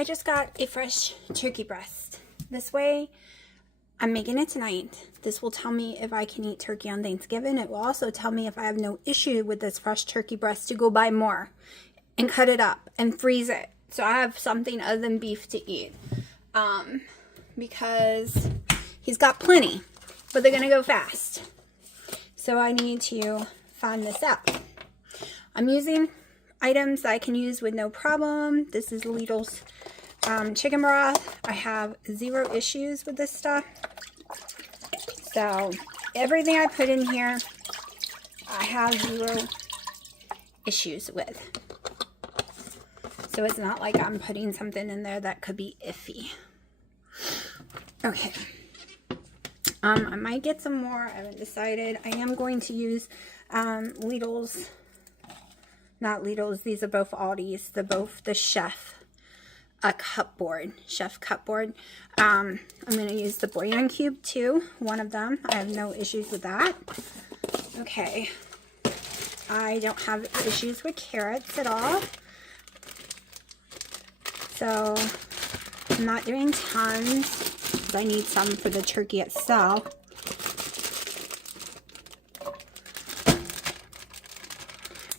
I just got a fresh turkey breast. This way, I'm making it tonight. This will tell me if I can eat turkey on Thanksgiving. It will also tell me if I have no issue with this fresh turkey breast to go buy more and cut it up and freeze it. So I have something other than beef to eat. Because he's got plenty, but they're going to go fast. So I need to find this out. I'm using items that I can use with no problem. This is Lidl's chicken broth. I have 0 issues with this stuff. So everything I put in here, I have 0 issues with. So it's not like I'm putting something in there that could be iffy. Okay. I might get some more. I haven't decided. I am going to use Lidl's. Not Lidl's. These are both Aldi's. They're both the chef cupboard. Chef cupboard. I'm going to use the bouillon cube too. One of them. I have no issues with that. Okay. I don't have issues with carrots at all. So I'm not doing tons. I need some for the turkey itself.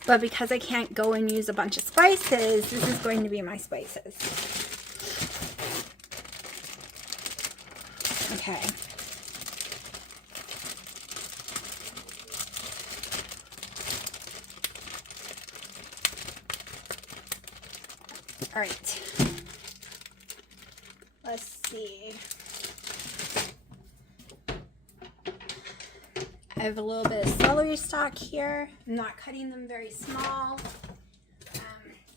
But because I can't go and use a bunch of spices, this is going to be my spices. Okay. All right. Let's see. I have a little bit of celery stalk here. I'm not cutting them very small.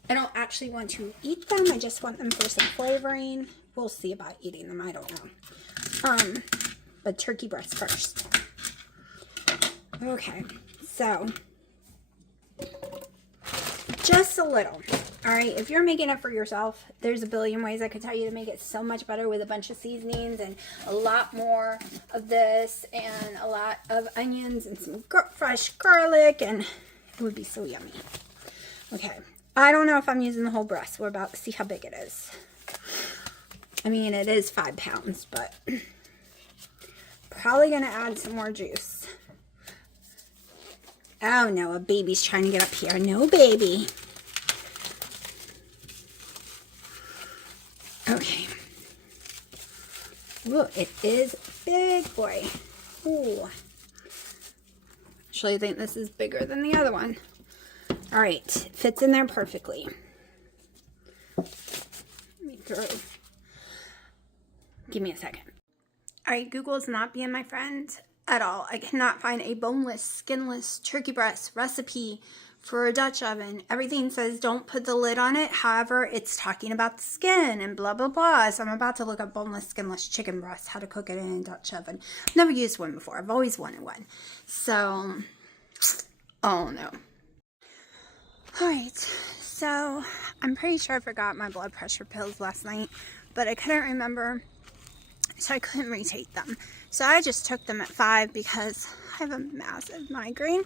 I don't actually want to eat them. I just want them for some flavoring. We'll see about eating them. I don't know. But turkey breast first. Okay. So, just a little. All right, if you're making it for yourself, there's a billion ways I could tell you to make it so much better with a bunch of seasonings and a lot more of this and a lot of onions and some fresh garlic, and it would be so yummy. Okay, I don't know if I'm using the whole breast. We're about to see how big it is. I mean, it is 5 pounds, but probably going to add some more juice. Oh no, a baby's trying to get up here. No baby. Okay. Ooh, it is big, boy. Ooh. Actually, I think this is bigger than the other one. All right, fits in there perfectly. Let me throw. Give me a second. All right, Google is not being my friend at all. I cannot find a boneless, skinless turkey breast recipe for a Dutch oven. Everything says don't put the lid on it. However, it's talking about the skin and blah, blah, blah. So I'm about to look up boneless, skinless chicken breast, how to cook it in a Dutch oven. I've never used one before. I've always wanted one. So, oh no. All right. So I'm pretty sure I forgot my blood pressure pills last night, but I couldn't remember. So I couldn't retake them. So I just took them at 5 because I have a massive migraine.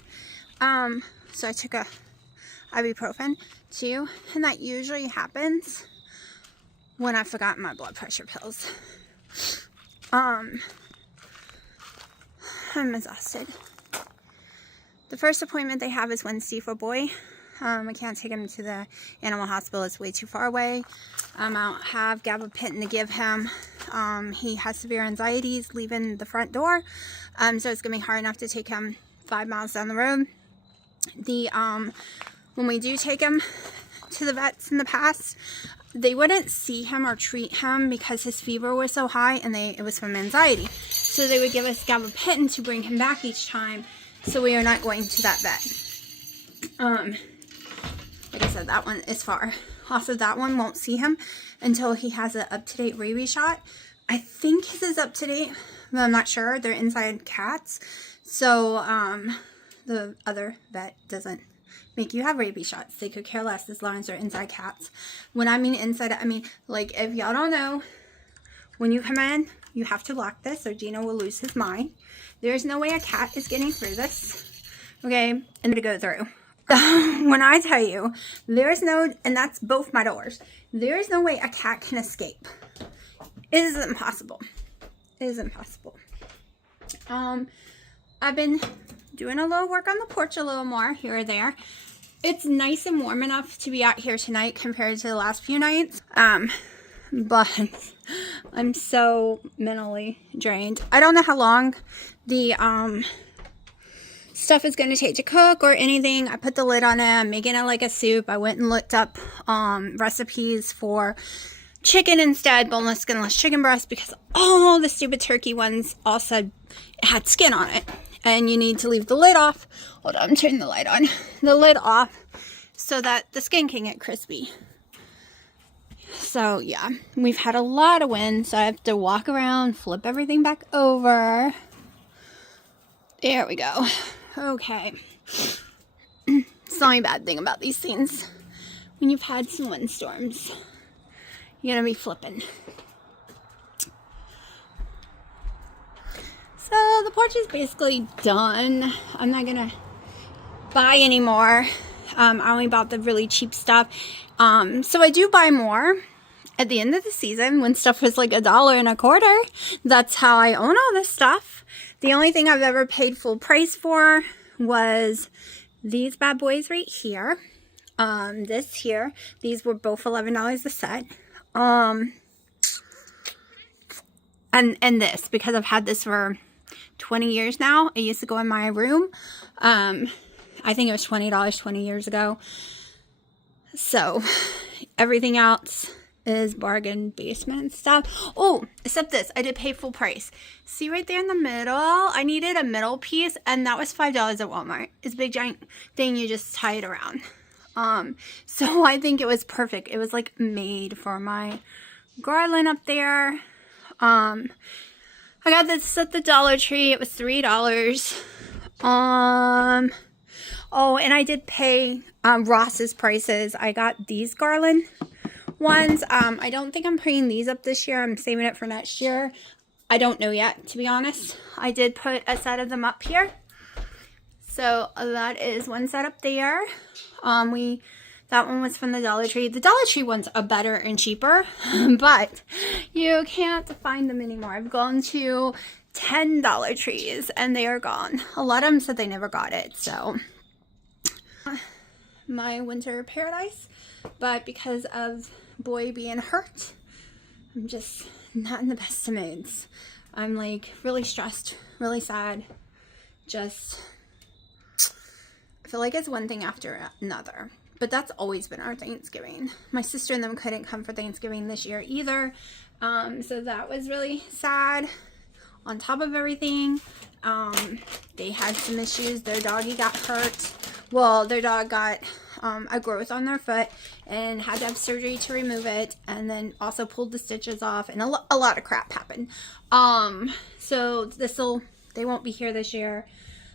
So I took a ibuprofen too, and that usually happens when I've forgotten my blood pressure pills. I'm exhausted. The first appointment they have is Wednesday for boy. I can't take him to the animal hospital. It's way too far away. I don't have gabapentin to give him. He has severe anxieties leaving the front door. So it's going to be hard enough to take him 5 miles down the road. When we do take him to the vets in the past, they wouldn't see him or treat him because his fever was so high, and it was from anxiety. So they would give us gabapentin to bring him back each time, so we are not going to that vet. Like I said, that one is far. Also, that one won't see him until he has an up-to-date rabies shot. I think his is up-to-date, but I'm not sure. They're inside cats. So, the other vet doesn't make you have rabies shots. They could care less as long as they're inside cats. When I mean inside, I mean, like, if y'all don't know, when you come in, you have to lock this or Gino will lose his mind. There's no way a cat is getting through this. Okay, and to go through. When I tell you, there's no, and that's both my doors, there's no way a cat can escape. It is impossible. It is impossible. I've been doing a little work on the porch a little more here or there. It's nice and warm enough to be out here tonight compared to the last few nights. But I'm so mentally drained. I don't know how long the stuff is going to take to cook or anything. I put the lid on it. I'm making it like a soup. I went and looked up recipes for chicken instead, boneless, skinless chicken breast, because all the stupid turkey ones all said it had skin on it. And you need to leave the lid off. Hold on, I'm turning the light on. The lid off so that the skin can get crispy. So yeah, we've had a lot of wind, so I have to walk around, flip everything back over. There we go. Okay. It's the only bad thing about these things. When you've had some windstorms, you're gonna be flipping. So the porch is basically done. I'm not gonna buy anymore. I only bought the really cheap stuff. So I do buy more at the end of the season when stuff was like $1.25. That's how I own all this stuff. The only thing I've ever paid full price for was these bad boys right here. This here. These were both $11 a set. And this, because I've had this for 20 years now. It used to go in my room. I think it was $20 20 years ago. So everything else is bargain basement stuff. Oh, except this. I did pay full price. See right there in the middle? I needed a middle piece, and that was $5 at Walmart. It's a big giant thing you just tie it around. So I think it was perfect. It was like made for my garland up there. I got this at the Dollar Tree. It was $3. Oh, and I did pay Ross's prices. I got these garland ones. I don't think I'm putting these up this year. I'm saving it for next year. I don't know yet, to be honest. I did put a set of them up here. So that is one set up there. That one was from the Dollar Tree. The Dollar Tree ones are better and cheaper, but you can't find them anymore. I've gone to 10 Dollar Trees and they are gone. A lot of them said they never got it, so my winter paradise. But because of boy being hurt, I'm just not in the best of moods. I'm like really stressed, really sad. Just, I feel like it's one thing after another. But that's always been our Thanksgiving. My sister and them couldn't come for Thanksgiving this year either. So that was really sad. On top of everything, they had some issues. Their doggy got hurt. Well, their dog got a growth on their foot and had to have surgery to remove it, and then also pulled the stitches off, and a lot of crap happened. So they won't be here this year.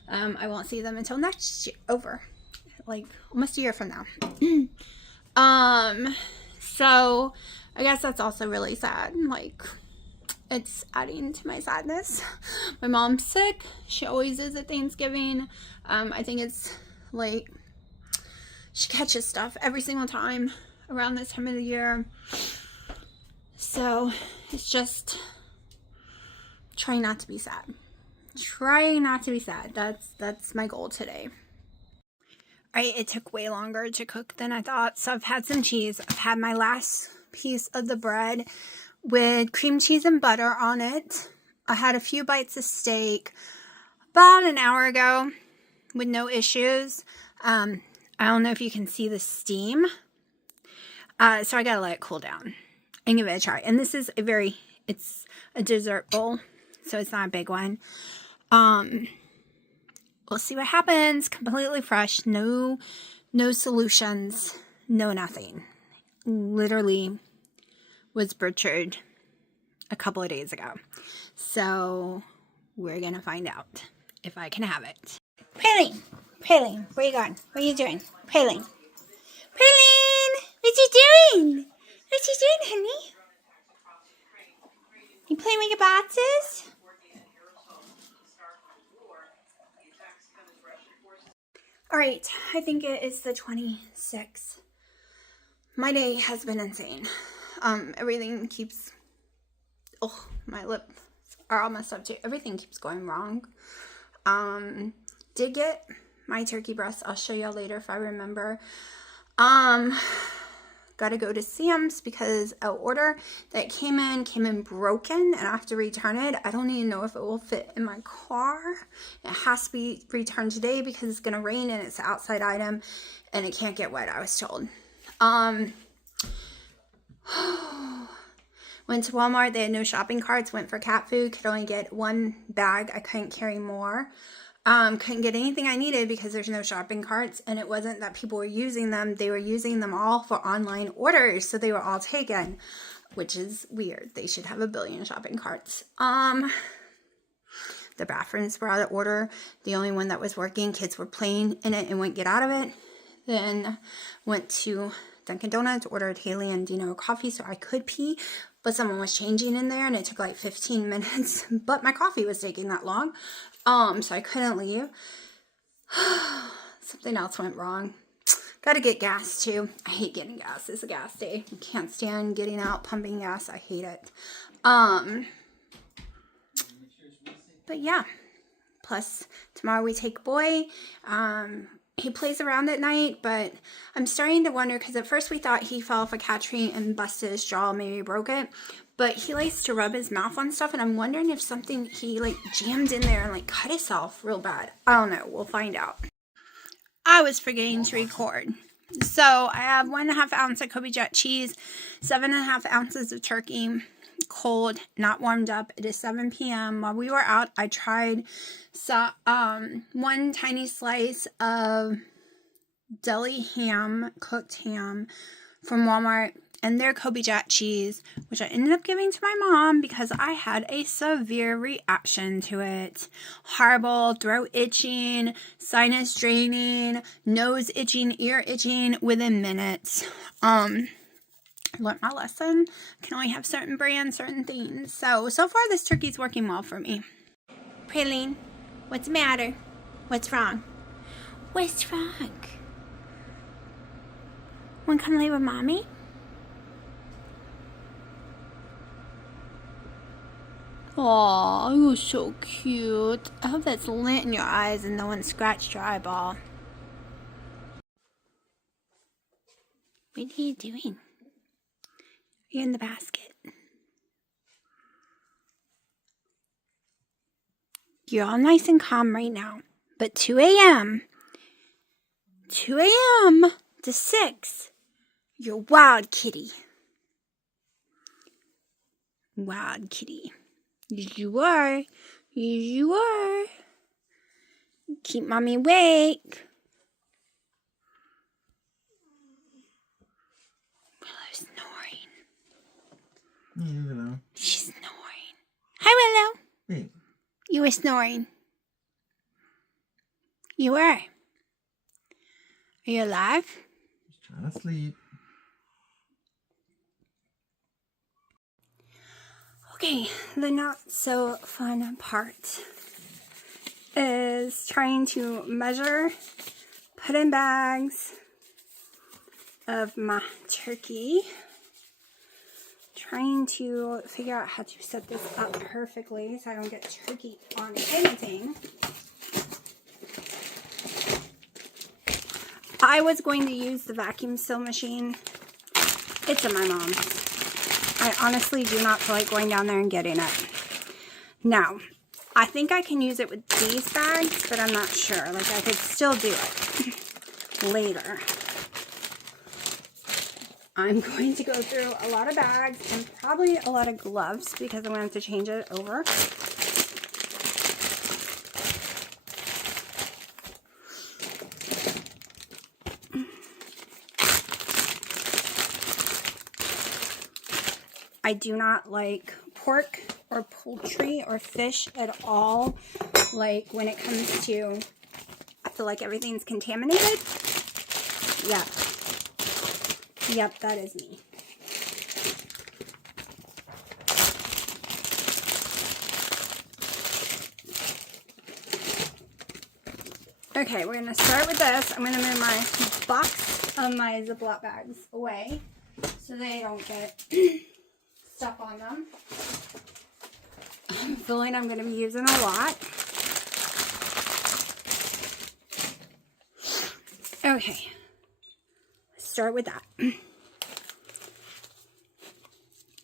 I won't see them until next year, like almost a year from now. So I guess that's also really sad. Like, it's adding to my sadness. My mom's sick. She always is at Thanksgiving. I think it's like she catches stuff every single time around this time of the year. So it's just trying not to be sad. Trying not to be sad. That's my goal today. It took way longer to cook than I thought. So I've had some cheese. I've had my last piece of the bread with cream cheese and butter on it. I had a few bites of steak about an hour ago with no issues. I don't know if you can see the steam. So I gotta let it cool down and give it a try. And this is it's a dessert bowl, so it's not a big one. We'll see what happens. Completely fresh. No solutions. No nothing. Literally was butchered a couple of days ago. So we're going to find out if I can have it. Praline, where you going? What are you doing? Praline, what you doing? What you doing, honey? You playing with your boxes? All right, I think it is the 26th. My day has been insane. Everything keeps, oh, my lips are all messed up too. Everything keeps going wrong. Did get my turkey breast. I'll show y'all later if I remember. Gotta go to Sam's because an order that came in broken and I have to return it. I don't even know if it will fit in my car. It has to be returned today because it's gonna rain and it's an outside item and it can't get wet, I was told. Went to Walmart, they had no shopping carts, went for cat food, could only get one bag, I couldn't carry more. Couldn't get anything I needed because there's no shopping carts, and it wasn't that people were using them, they were using them all for online orders, so they were all taken, which is weird. They should have a billion shopping carts. The bathrooms were out of order. The only one that was working, kids were playing in it and wouldn't get out of it. Then went to Dunkin' Donuts, ordered Haley and Dino a coffee so I could pee, but someone was changing in there and it took like 15 minutes, but my coffee was taking that long. So I couldn't leave. Something else went wrong. Gotta get gas too. I hate getting gas. It's a gas day. I can't stand getting out, pumping gas. I hate it. But yeah. Plus, tomorrow we take boy. He plays around at night, but I'm starting to wonder because at first we thought he fell off a cat tree and busted his jaw, maybe broke it. But he likes to rub his mouth on stuff, and I'm wondering if something he like jammed in there and like cut himself real bad. I don't know. We'll find out. I was forgetting to record. So I have 1.5 ounce of Kobe Jack cheese, 7.5 ounces of turkey, cold, not warmed up. It is 7 p.m. While we were out, I tried one tiny slice of deli ham, cooked ham from Walmart, and their Kobe Jack cheese, which I ended up giving to my mom because I had a severe reaction to it. Horrible, throat itching, sinus draining, nose itching, ear itching within minutes. I learned my lesson. I can only have certain brands, certain things. So far this turkey's working well for me. Praline, what's the matter? What's wrong? What's wrong? Wanna come lay with mommy? Aw, you're so cute. I hope that's lint in your eyes and no one scratched your eyeball. What are you doing? You're in the basket. You're all nice and calm right now. But 2 a.m. to 6, you're wild kitty. Wild kitty. Yes, you are. Yes, you are. Keep mommy awake. Willow's snoring. Yeah, Willow. She's snoring. Hi, Willow. Hey. You were snoring. You were. Are you alive? Just trying to sleep. Okay, the not so fun part is trying to measure, put in bags of my turkey, trying to figure out how to set this up perfectly so I don't get turkey on anything. I was going to use the vacuum seal machine. It's at my mom's. I honestly do not feel like going down there and getting it. Now, I think I can use it with these bags, but I'm not sure. Like, I could still do it later. I'm going to go through a lot of bags and probably a lot of gloves because I'm going to have to change it over. I do not like pork or poultry or fish at all. Like when it comes to, I feel like everything's contaminated. Yep. Yep, that is me. Okay, we're gonna start with this. I'm gonna move my box of my Ziploc bags away so they don't get stuff on them. I'm feeling I'm gonna be using a lot. Okay, let's start with that.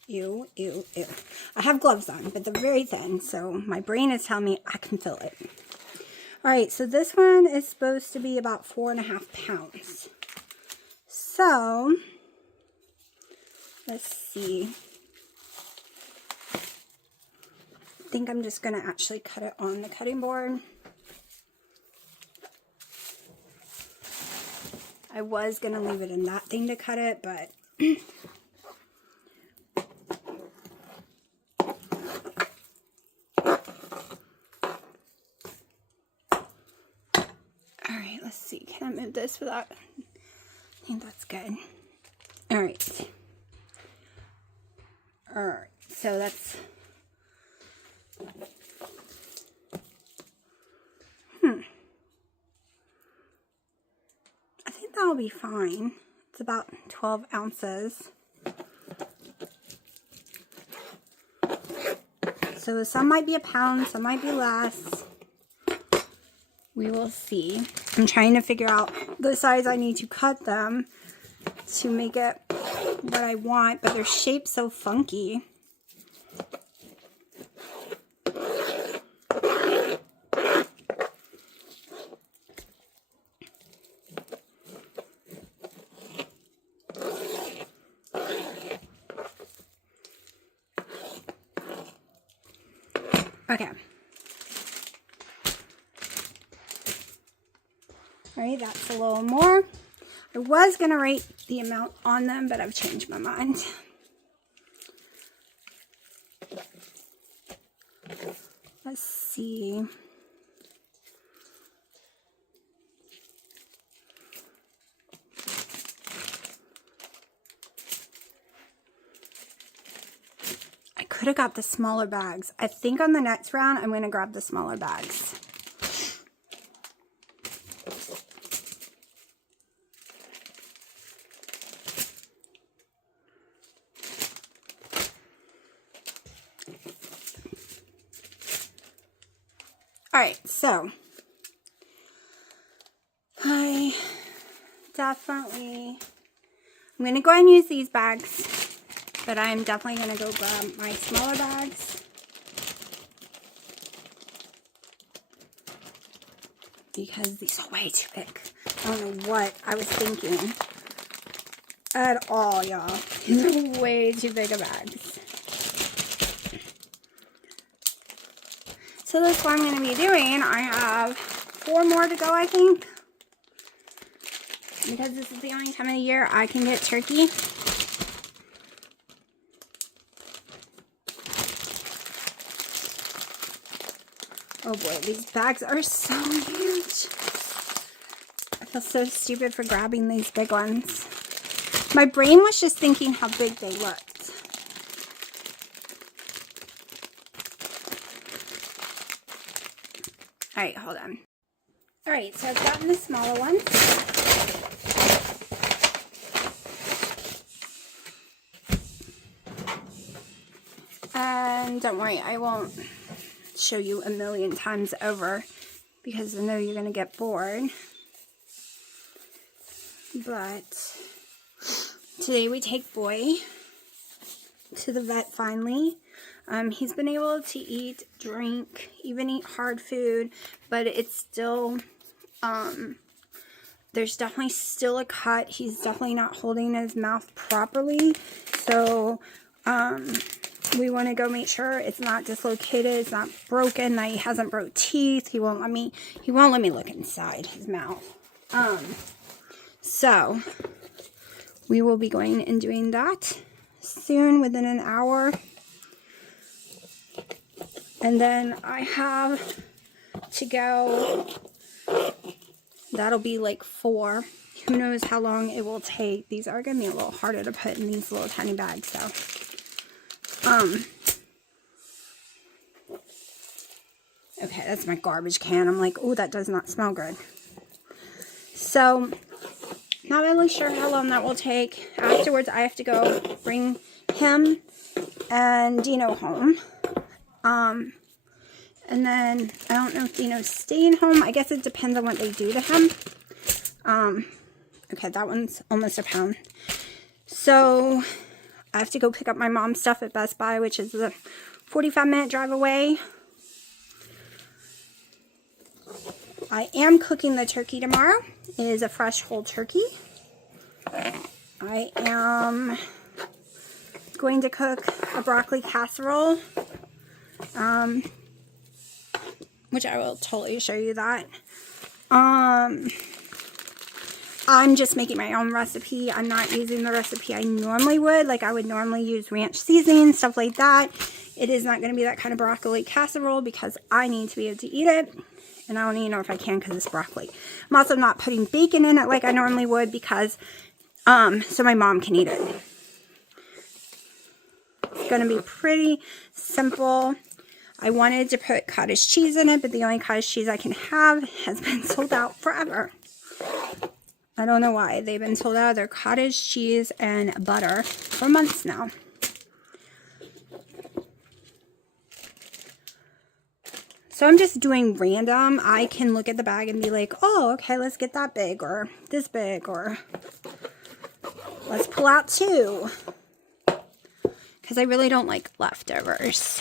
Ew, ew, ew. I have gloves on, but they're very thin, so my brain is telling me I can feel it. All right, so this one is supposed to be about 4.5 pounds. So, let's see. I think I'm just gonna actually cut it on the cutting board. I was gonna leave it in that thing to cut it, but alright, let's see. Can I move this without? I think that's good. Alright. Alright, so that's I think that'll be fine. It's about 12 ounces. So some might be a pound, some might be less. We will see. I'm trying to figure out the size I need to cut them to make it what I want, but their shape's so funky. Okay. Alright, that's a little more. I was going to rate the amount on them, but I've changed my mind. Let's see. I could have got the smaller bags. I think on the next round, I'm going to grab the smaller bags. Alright, so I'm going to go ahead and use these bags, but I'm definitely going to go grab my smaller bags because these are way too big. I don't know what I was thinking at all, y'all. These are way too big of bags. So that's what I'm going to be doing. I have 4 more to go, I think. Because this is the only time of the year I can get turkey. Oh boy, these bags are so huge. I feel so stupid for grabbing these big ones. My brain was just thinking how big they looked. Alright, hold on. Alright, so I've gotten the smaller ones. And don't worry, I won't show you a million times over because I know you're going to get bored. But today we take Boy to the vet finally. He's been able to eat, drink, even eat hard food, but it's still, there's definitely still a cut. He's definitely not holding his mouth properly. So, we want to go make sure it's not dislocated, it's not broken, that he hasn't broke teeth. He won't let me look inside his mouth. So, we will be going and doing that soon, within an hour. And then I have to go, that'll be like 4. Who knows how long it will take. These are going to be a little harder to put in these little tiny bags, so. Okay, that's my garbage can. I'm like, oh, that does not smell good. So, not really sure how long that will take. Afterwards, I have to go bring him and Dino home. And then, I don't know if Dino's staying home. I guess it depends on what they do to him. Okay, that one's almost a pound. So, I have to go pick up my mom's stuff at Best Buy, which is a 45-minute drive away. I am cooking the turkey tomorrow. It is a fresh whole turkey. I am going to cook a broccoli casserole, which I will totally show you that. I'm just making my own recipe. I'm not using the recipe I normally would. Like I would normally use ranch seasoning, stuff like that. It is not going to be that kind of broccoli casserole because I need to be able to eat it. And I don't even know if I can because it's broccoli. I'm also not putting bacon in it like I normally would because, so my mom can eat it. It's going to be pretty simple. I wanted to put cottage cheese in it, but the only cottage cheese I can have has been sold out forever. I don't know why. They've been sold out of their cottage cheese and butter for months now. So I'm just doing random. I can look at the bag and be like, oh, okay, let's get that big or this big or let's pull out 2. Because I really don't like leftovers.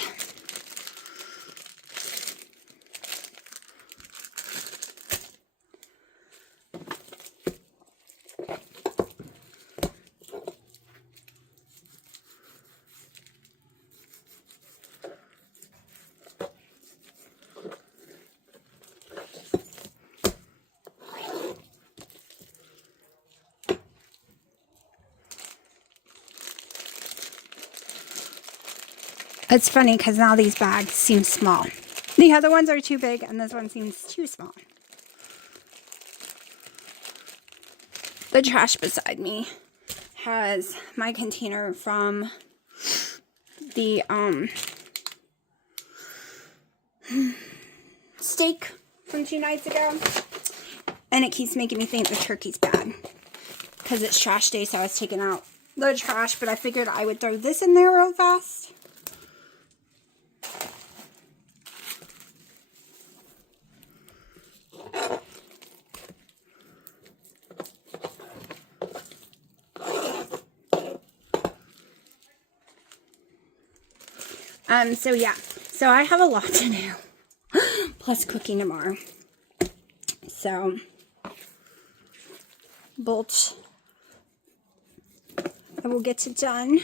It's funny because now these bags seem small. The other ones are too big and this one seems too small. The trash beside me has my container from the steak from 2 nights ago. And it keeps making me think the turkey's bad. Because it's trash day, so I was taking out the trash. But I figured I would throw this in there real fast. So yeah, so I have a lot to do, plus cooking tomorrow, so, but I will get it done.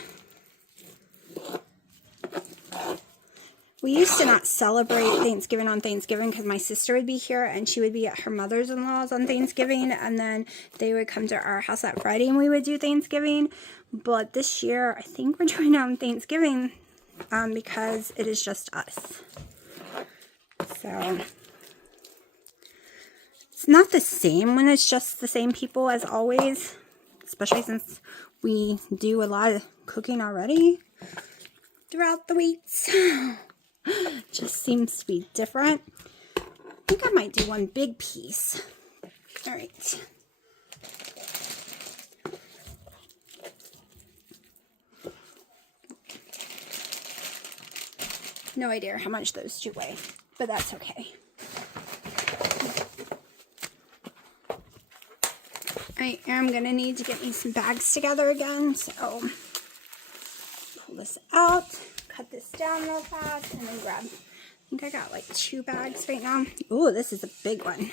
We used to not celebrate Thanksgiving on Thanksgiving because my sister would be here and she would be at her mother's-in-law's on Thanksgiving, and then they would come to our house that Friday and we would do Thanksgiving, but this year I think we're doing it on Thanksgiving. Because it is just us. So, it's not the same when it's just the same people as always. Especially since we do a lot of cooking already throughout the weeks. Just seems to be different. I think I might do one big piece. Alright. No idea how much those 2 weigh, but that's okay. I am going to need to get me some bags together again, so pull this out, cut this down real fast, and then grab, I think I got like 2 bags right now. Ooh, this is a big one.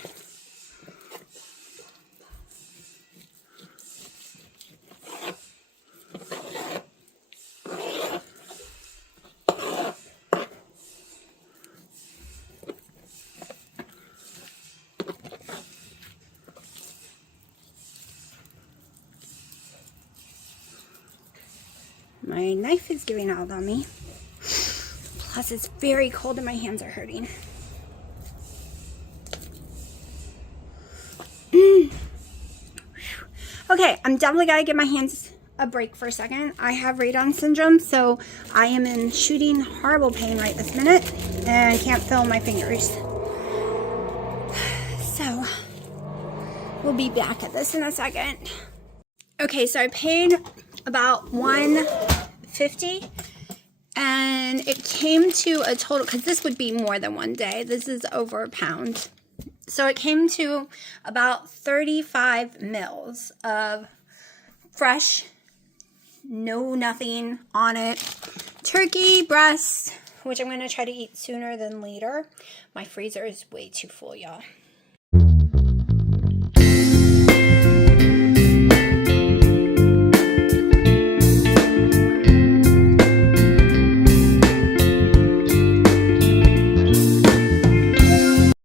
My knife is giving out on me. Plus, it's very cold and my hands are hurting. Okay, I'm definitely gotta give my hands a break for a second. I have radon syndrome, so I am in shooting horrible pain right this minute, and I can't feel my fingers. So, We'll be back at this in a second. Okay, so I paid about $150 and it came to a total, because this would be more than one day. This is over a pound. So it came to about 35 mils of fresh, no nothing on it, turkey breast, which I'm going to try to eat sooner than later. My freezer is way too full, y'all.